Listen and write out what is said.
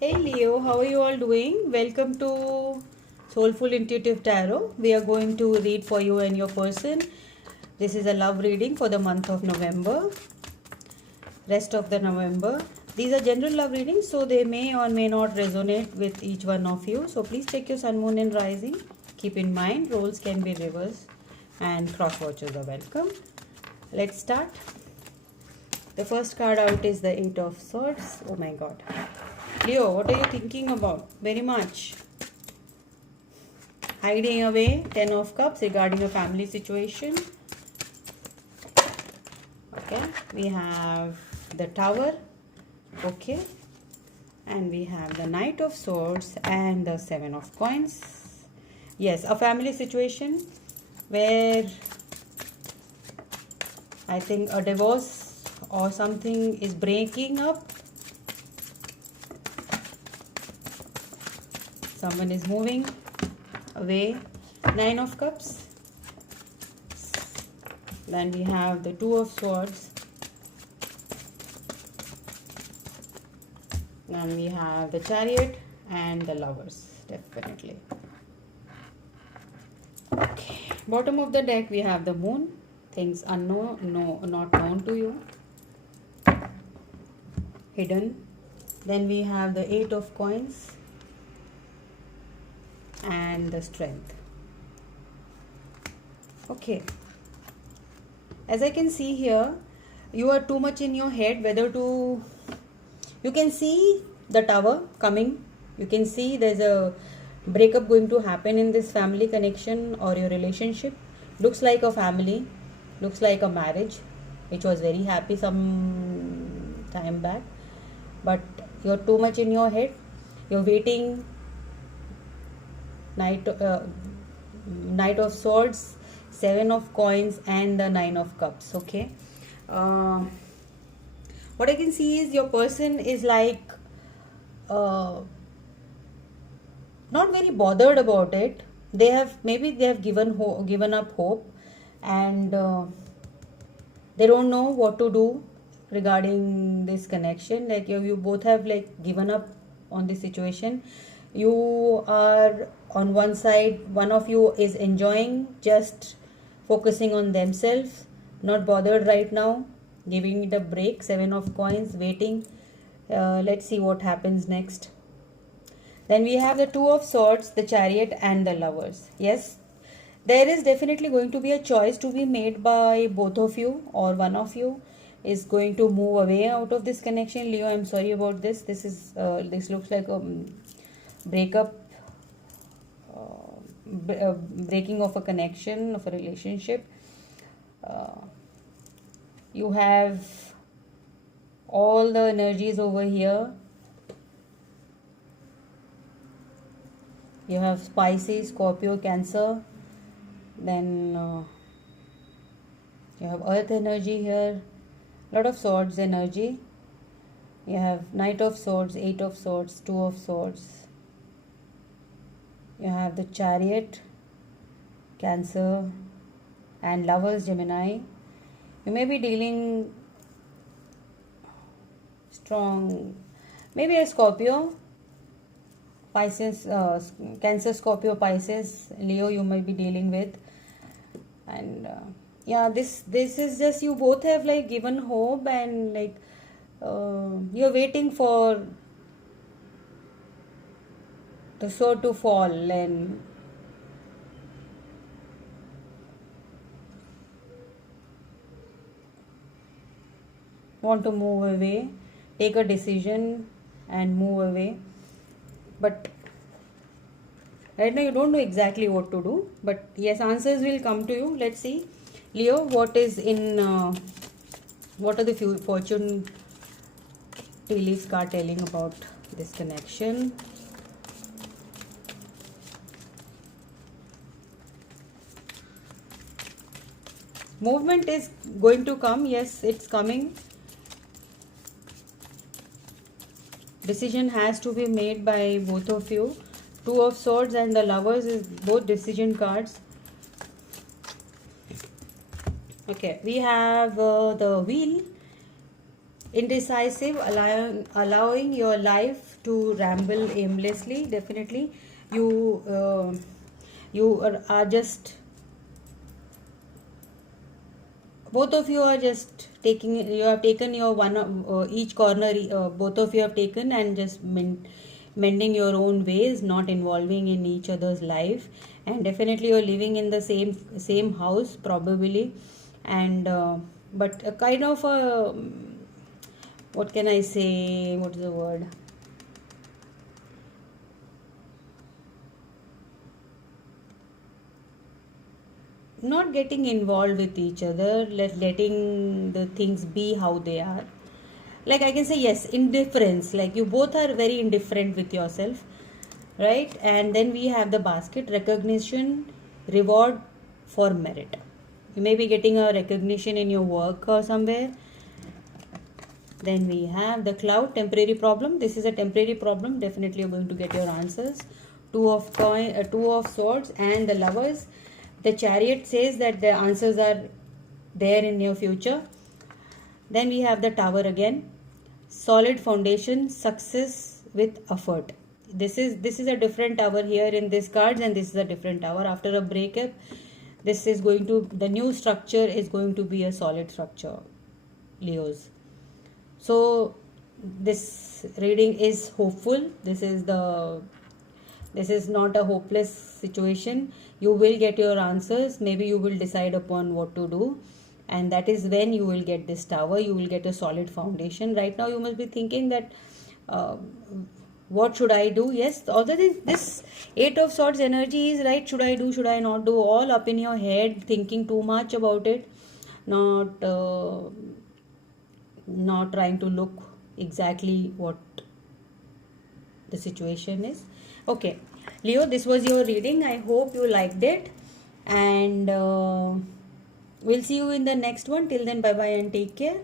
Hey Leo, how are you all doing? Welcome to Soulful Intuitive Tarot. We are going to read for you and your person. This is a love reading for the month of November, rest of the November. These are general love readings, so they may or may not resonate with each one of you. So please check your sun, moon, and rising. Keep in mind, roles can be reversed and cross watchers are welcome. Let's start. The first card out is the Eight of Swords. Oh my god. Leo, what are you thinking about? Very much. Hiding away. 10 of Cups regarding a family situation. Okay. We have the Tower. Okay. And we have the Knight of Swords and the Seven of Coins. Yes, a family situation where I think a divorce or something is breaking up. Someone is moving away. Nine of Cups. Then we have the Two of Swords. Then we have the Chariot and the Lovers. Definitely. Okay. Bottom of the deck we have the Moon. Things unknown, not known to you. Hidden. Then we have the Eight of Coins and the Strength. Okay, as I can see here, you are too much in your head whether to, you can see the Tower coming, you can see there's a breakup going to happen in this family connection or your relationship. Looks like a family, looks like a marriage which was very happy some time back, but you're too much in your head. You're waiting. Knight of Swords, Seven of Coins and the Nine of Cups. Okay. What I can see is your person is like not very bothered about it. They have given up hope, and they don't know what to do regarding this connection. Like you both have like given up on this situation. You are on one side, one of you is enjoying, just focusing on themselves, not bothered right now, giving it a break. Seven of Coins, waiting. Let's see what happens next. Then we have the Two of Swords, the Chariot and the Lovers. Yes, there is definitely going to be a choice to be made by both of you, or one of you is going to move away out of this connection. Leo, I'm sorry about this. This looks like a breakup, breaking of a connection, of a relationship. You have all the energies over here. You have Pisces, Scorpio, Cancer. Then you have Earth energy here. Lot of Swords energy. You have Knight of Swords, Eight of Swords, Two of Swords. You have the Chariot, Cancer and Lovers, Gemini. You may be dealing strong, maybe a Scorpio, Pisces, Cancer, Scorpio, Pisces, Leo you might be dealing with. And yeah, this is just, you both have like given hope, and like you're waiting for the sword to fall, and want to move away, take a decision and move away. But right now you don't know exactly what to do, but yes, answers will come to you. Let's see, Leo, what is in what are the few fortune tea leaves card telling about this connection? Movement is going to come. Yes, it's coming. Decision has to be made by both of you. Two of Swords and the Lovers is both decision cards. Okay, we have the Wheel. Indecisive, allowing your life to ramble aimlessly. Definitely, you are just, both of you are just taking, you have taken your one each corner, both of you have taken and just mending your own ways, not involving in each other's life. And definitely you're living in the same house probably. And but a kind of a, what can I say, what is the word, not getting involved with each other, letting the things be how they are. Like I can say, yes, indifference, like you both are very indifferent with yourself, right? And then we have the basket, recognition, reward for merit. You may be getting a recognition in your work or somewhere. Then we have the cloud, temporary problem. This is a temporary problem. Definitely you're going to get your answers. Two of swords, and the lovers. The chariot says that the answers are there in your future. Then we have the tower again. Solid foundation, success with effort. This is a different tower here in this cards, and this is a different tower. After a breakup, this is going to, the new structure is going to be a solid structure, Leos. So this reading is hopeful. This is not a hopeless situation. You will get your answers. Maybe you will decide upon what to do, and that is when you will get this tower. You will get a solid foundation. Right now you must be thinking that what should I do? Yes, although this 8 of swords energy is right. Should I do, should I not do? All up in your head, thinking too much about it, not trying to look exactly what the situation is. Okay, Leo, this was your reading. I hope you liked it, and we'll see you in the next one. Till then, bye bye and take care.